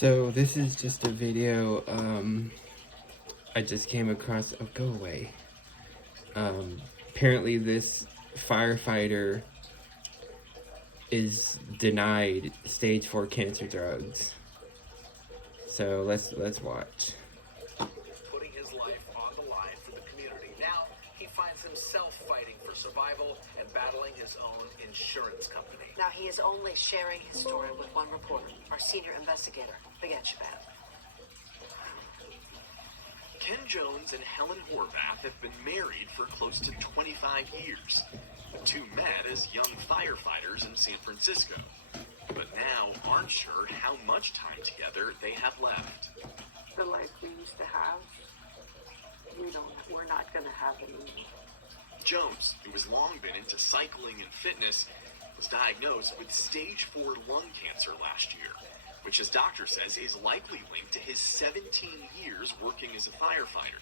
So this is just a video I just came across. Oh, go away. Apparently this firefighter is denied stage 4 cancer drugs. So let's watch. Putting his life on the line for the community. Now he finds himself fighting for survival and battling his own insurance company. Now he is only sharing his story with one reporter, our senior investigator. Again, Shabbat. Ken Jones and Helen Horvath have been married for close to 25 years. The two met as young firefighters in San Francisco, but now aren't sure how much time together they have left. The life we used to have, we're not going to have anymore. Jones, who has long been into cycling and fitness, was diagnosed with stage 4 lung cancer last year, which his doctor says is likely linked to his 17 years working as a firefighter.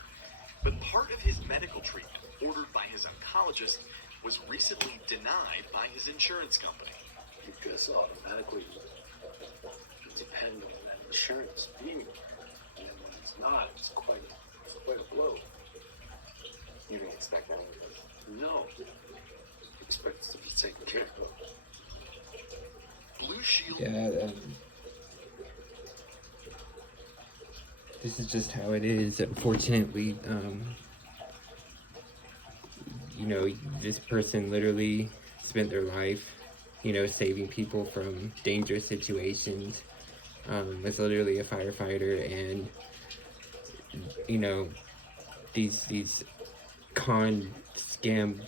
But part of his medical treatment, ordered by his oncologist, was recently denied by his insurance company. You guys automatically depend on that insurance premium, and then when it's not, it's quite a blow. You didn't expect anything? No, expect it to be taken care of. Blue Shield. Yeah, this is just how it is. Unfortunately, this person literally spent their life, saving people from dangerous situations. It's literally a firefighter, and these scam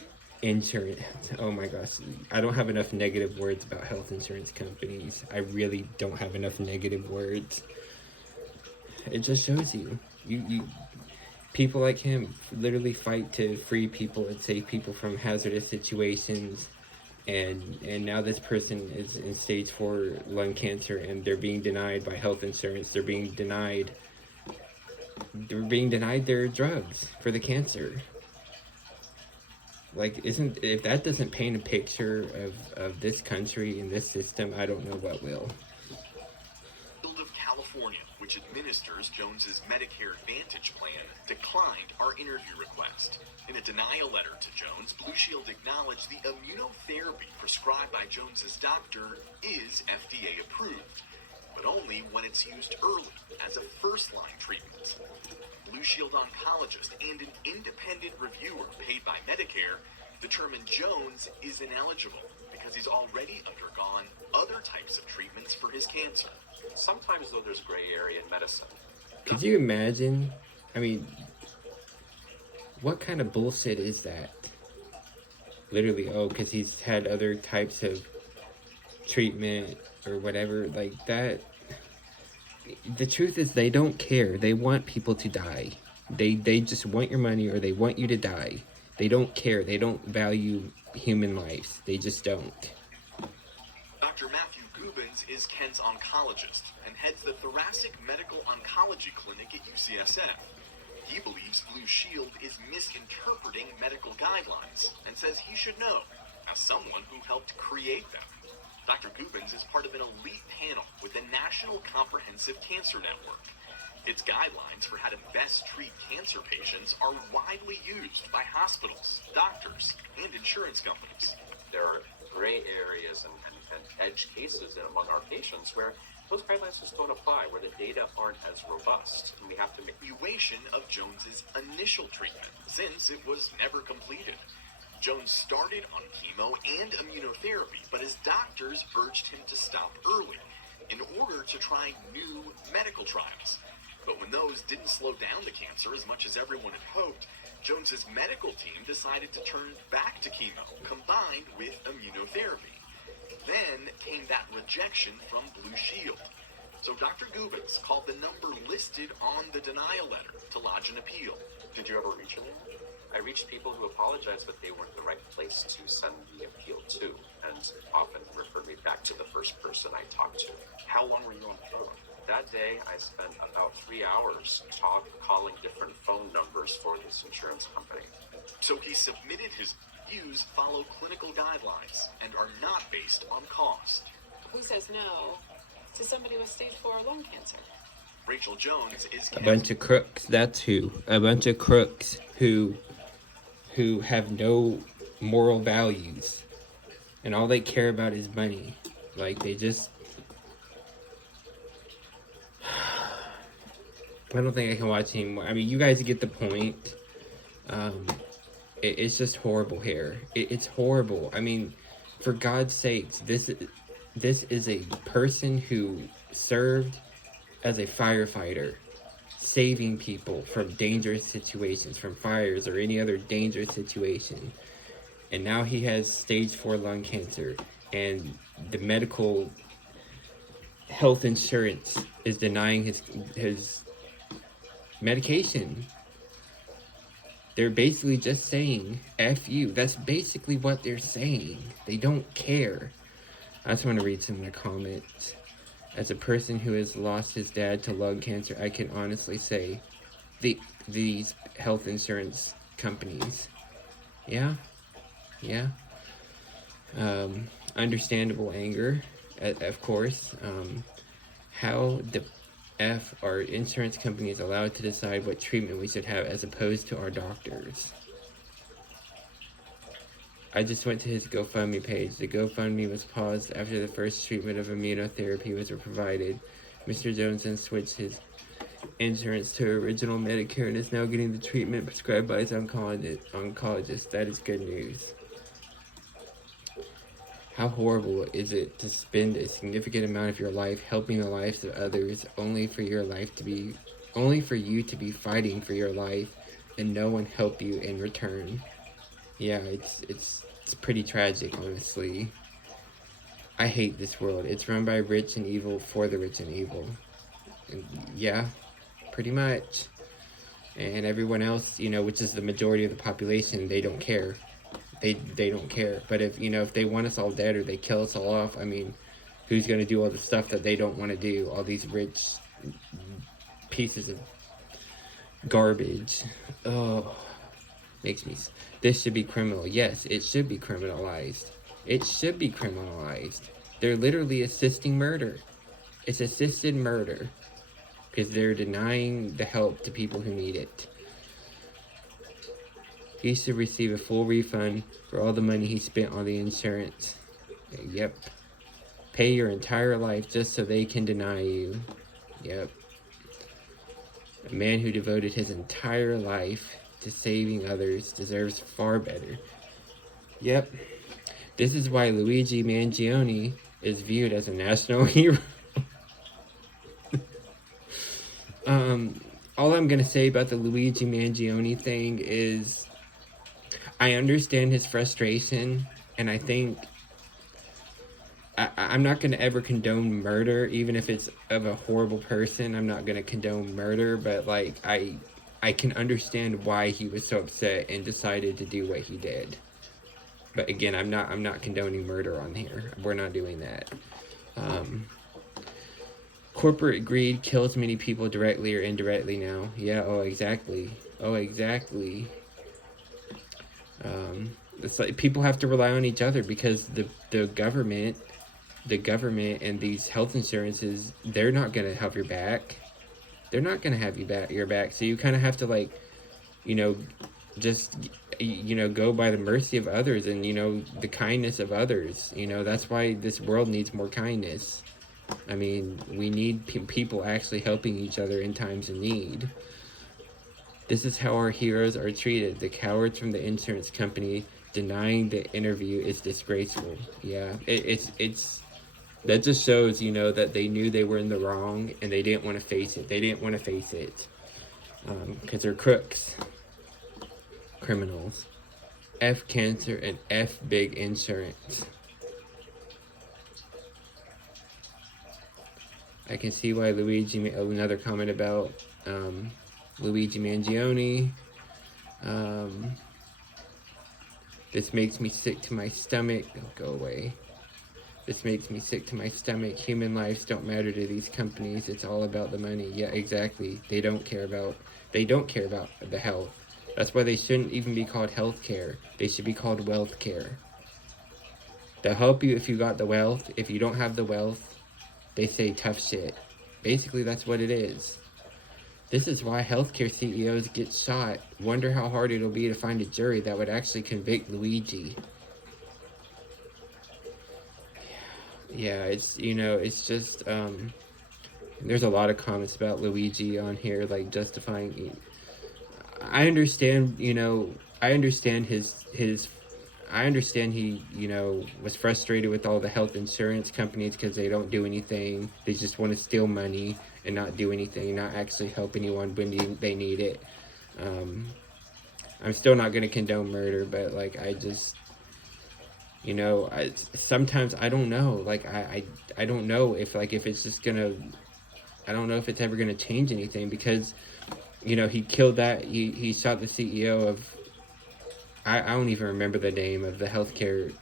insurance. Oh my gosh, I don't have enough negative words about health insurance companies. I really don't have enough negative words. It just shows you people like him literally fight to free people and save people from hazardous situations, and now this person is in stage 4 lung cancer, and they're being denied by health insurance. They're being denied their drugs for the cancer. Like, if that doesn't paint a picture of this country and this system, I don't know what will. Of California, which administers Jones's Medicare Advantage plan, declined our interview request. In a denial letter to Jones, Blue Shield acknowledged the immunotherapy prescribed by Jones's doctor is FDA approved, but only when it's used early as a first-line treatment. Blue Shield oncologist and an independent reviewer paid by Medicare determined Jones is ineligible because he's already undergone other types of treatments for his cancer. Sometimes, though, there's gray area in medicine. Could you imagine? I mean, what kind of bullshit is that? Literally, because he's had other types of treatment or whatever, like that. The truth is, they don't care. They want people to die. They just want your money, or they want you to die. They don't care. They don't value human lives. They just don't. Dr. Matthew Gubens is Ken's oncologist and heads the Thoracic Medical Oncology Clinic at UCSF. He believes Blue Shield is misinterpreting medical guidelines and says he should know, as someone who helped create them. Dr. Gubens is part of an elite panel with the National Comprehensive Cancer Network. Its guidelines for how to best treat cancer patients are widely used by hospitals, doctors, and insurance companies. There are gray areas and edge cases among our patients where those guidelines just don't apply, where the data aren't as robust, and we have to make evaluation of Jones's initial treatment, since it was never completed. Jones started on chemo and immunotherapy, but his doctors urged him to stop early in order to try new medical trials. But when those didn't slow down the cancer as much as everyone had hoped, Jones's medical team decided to turn back to chemo, combined with immunotherapy. Then came that rejection from Blue Shield. So Dr. Gubens called the number listed on the denial letter to lodge an appeal. Did you ever reach them? I reached people who apologized, but they weren't the right place to send the appeal to, and often referred me back to the first person I talked to. How long were you on the phone? That day, I spent about 3 hours calling different phone numbers for this insurance company. So he submitted his views follow clinical guidelines and are not based on cost. Who says no? to somebody with stage 4 lung cancer. Rachel Jones is A bunch of crooks. That's who. A bunch of crooks who have no moral values, and all they care about is money. Like, they just... I don't think I can watch anymore. I mean, you guys get the point. It's just horrible here. It's horrible. I mean, for God's sakes, this is a person who served as a firefighter, saving people from dangerous situations, from fires or any other dangerous situation. And now he has stage 4 lung cancer, and the medical health insurance is denying his medication. They're basically just saying, F you. That's basically what they're saying. They don't care. I just want to read some of the comments. As a person who has lost his dad to lung cancer, I can honestly say these health insurance companies. Yeah. Understandable anger, of course. How the F are insurance companies allowed to decide what treatment we should have as opposed to our doctors? I just went to his GoFundMe page. The GoFundMe was paused after the first treatment of immunotherapy was provided. Mr. Jones then switched his insurance to original Medicare and is now getting the treatment prescribed by his oncologist. That is good news. How horrible is it to spend a significant amount of your life helping the lives of others only for you to be fighting for your life and no one help you in return? Yeah, it's pretty tragic, honestly. I hate this world. It's run by rich and evil for the rich and evil. And yeah, pretty much. And everyone else, which is the majority of the population, they don't care. They don't care. But if they want us all dead or they kill us all off, I mean, who's going to do all the stuff that they don't want to do? All these rich pieces of garbage. Oh, makes me... This should be criminal. Yes, it should be criminalized. It should be criminalized. They're literally assisting murder. It's assisted murder. Because they're denying the help to people who need it. He should receive a full refund for all the money he spent on the insurance. Yep. Pay your entire life just so they can deny you. Yep. A man who devoted his entire life to saving others deserves far better. Yep. This is why Luigi Mangione is viewed as a national hero. All I'm going to say about the Luigi Mangione thing is I understand his frustration, and I think I'm not going to ever condone murder, even if it's of a horrible person. I'm not going to condone murder, but like I can understand why he was so upset and decided to do what he did. But again, I'm not condoning murder on here. We're not doing that. Corporate greed kills many people directly or indirectly now. Yeah, oh exactly. It's like people have to rely on each other because the government and these health insurances, they're not going to have your back. They're not going to have your back. So you kind of have to just go by the mercy of others and the kindness of others. That's why this world needs more kindness. I mean, we need people actually helping each other in times of need. This is how our heroes are treated. The cowards from the insurance company denying the interview is disgraceful. Yeah, it's that just shows, that they knew they were in the wrong and they didn't want to face it. Because they're crooks, criminals. F cancer and F big insurance. I can see why another comment about Luigi Mangione. This makes me sick to my stomach. Go away. This makes me sick to my stomach. Human lives don't matter to these companies. It's all about the money. Yeah, exactly. They don't care about the health. That's why they shouldn't even be called health care. They should be called wealth care. They'll help you if you got the wealth. If you don't have the wealth, they say tough shit. Basically, that's what it is. This is why healthcare CEOs get shot. Wonder how hard it'll be to find a jury that would actually convict Luigi. Yeah, it's, you know, it's just, there's a lot of comments about Luigi on here, like, justifying. I understand, you know, I understand I understand he, you know, was frustrated with all the health insurance companies because they don't do anything. They just want to steal money and not do anything, not actually help anyone when they need it. I'm still not going to condone murder, but, like, I just, you know, sometimes I don't know. Like, I don't know if, like, if it's just going to, I don't know if it's ever going to change anything because, you know, he killed that, he shot the CEO of, I don't even remember the name of the healthcare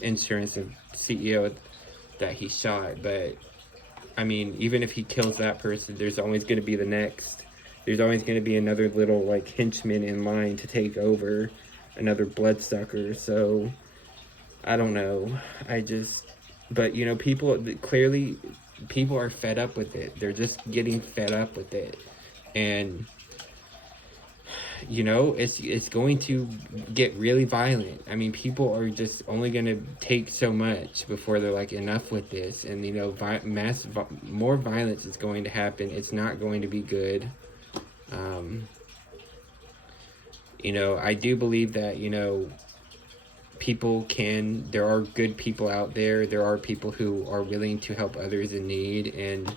insurance CEO that he shot, but I mean, even if he kills that person, there's always going to be the next. There's always going to be another little, like, henchman in line to take over, another bloodsucker. So I don't know. But you know, clearly people are fed up with it. They're just getting fed up with it, and you know, it's going to get really violent. I mean, people are just only going to take so much before they're like, enough with this. And, you know, more violence is going to happen. It's not going to be good. You know, I do believe that, you know, there are good people out there. There are people who are willing to help others in need. And,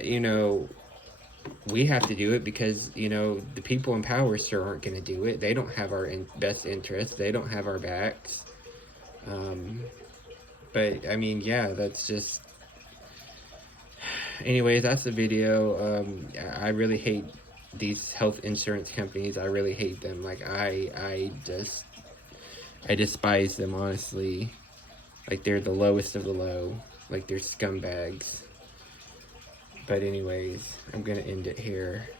you know, we have to do it because, you know, the people in power sure aren't going to do it. They don't have our best interests. They don't have our backs. But, I mean, yeah, that's just... Anyways, that's the video. I really hate these health insurance companies. I really hate them. Like, I despise them, honestly. Like, they're the lowest of the low. Like, they're scumbags. But anyways, I'm going to end it here.